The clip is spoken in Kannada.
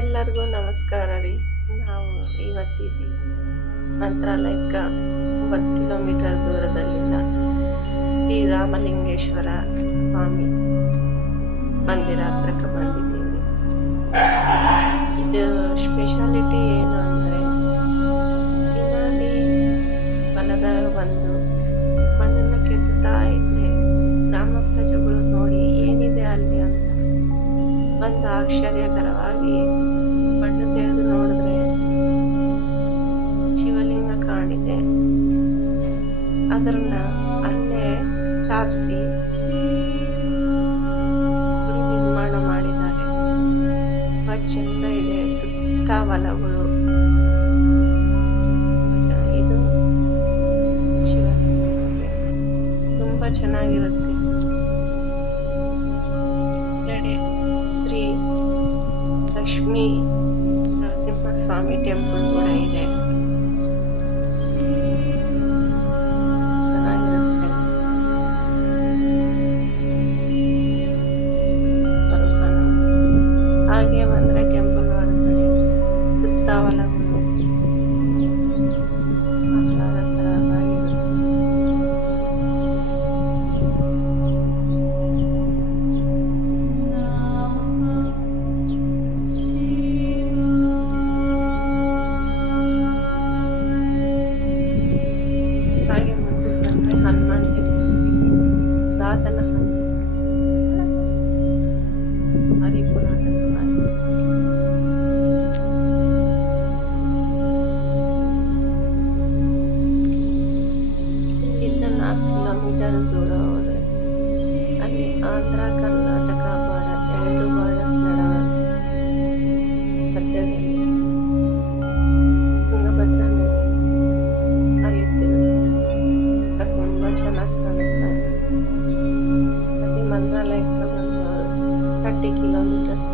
ಎಲ್ಲರಿಗೂ ನಮಸ್ಕಾರ ರೀ. ನಾವು ಇವತ್ತಿದ್ದೀವಿ ಮಂತ್ರಾಲಯಕ್ಕೆ 9 ಕಿಲೋಮೀಟರ್ ದೂರದಲ್ಲಿದ್ದ ಶ್ರೀರಾಮಲಿಂಗೇಶ್ವರ ಸ್ವಾಮಿ ಮಂದಿರ ಹತ್ರಕ್ಕೆ ಬಂದಿದ್ದೀವಿ. ಇದು ಸ್ಪೆಷಾಲಿಟಿ ಏನು ಅಂದರೆ, ದಿನಾಲಿ ಹೊಲದ ಒಂದು ಮಣ್ಣನ್ನು ಕೆತ್ತುತ್ತಾ ಇದ್ರೆ ಗ್ರಾಮ ಪ್ರಜೆಗಳು ನೋಡಿ ಏನಿದೆ ಅಲ್ಲಿ ಅಂತ ಒಂದು ಆಶ್ಚರ್ಯಕರವಾಗಿ ಮಣ್ಣು ತೆಗೆದು ನೋಡಿದ್ರೆ ಶಿವಲಿಂಗ ಕಾಣಿದೆ. ಅದನ್ನ ಅಲ್ಲೇ ಸ್ಥಾಪಿಸಿ ಗುಡಿ ನಿರ್ಮಾಣ ಮಾಡಿದ್ದಾರೆ. ತುಂಬಾ ಚಂದ ಇದೆ, ಸುತ್ತ ಹೊಲಗಳು. ಇದು ಶಿವಲಿಂಗ ತುಂಬಾ ಚೆನ್ನಾಗಿರುತ್ತೆ. ಶ್ರೀ ಲಕ್ಷ್ಮೀ ನರಸಿಂಹಸ್ವಾಮಿ ಟೆಂಪಲ್ ಕೂಡ ಇದೆ. ಚೆನ್ನಾಗಿರುತ್ತೆ. ಹಾಗೆ ಬಂದ್ರೆ ಟೆಂಪಲ್ ಹೊರಗಡೆ ಸುತ್ತ ಹೊಲಗಳು ಆಹ್ಲಾದಕರವಾಗಿರುತ್ತೆ. ಹಾಗೆ ಮುಂದೆ ಬಂದ್ರೆ ಹನುಮಾನ್ ಟೆಂಪಲ್, ಪುರಾತನ ಭಾರಿ ಪುರಾತನವಾಗಿ ಇಲ್ಲಿಂದ 4 ಕಿಲೋಮೀಟರ್ ದೂರ ಹೋದ್ರೆ ಅಲ್ಲಿ ಆಂಧ್ರ ಕರ್ನಾಟಕ ಬಾರ್ಡರ್, ಎರಡು ಬಾರ್ಡರ್ಸ್ ಮಧ್ಯದಲ್ಲಿ ತುಂಗಭದ್ರಾ ನದಿ ಹರಿಯುತ್ತಿರುತ್ತೆ. ತುಂಬಾ ಚೆನ್ನಾಗಿ ಕಾಣುತ್ತೆ. ಪ್ರತಿ ಮಂತ್ರಾಲಯಕ್ಕೆ ಬಂದವರು 30 ಕಿಲೋಮೀಟರ್ಸ್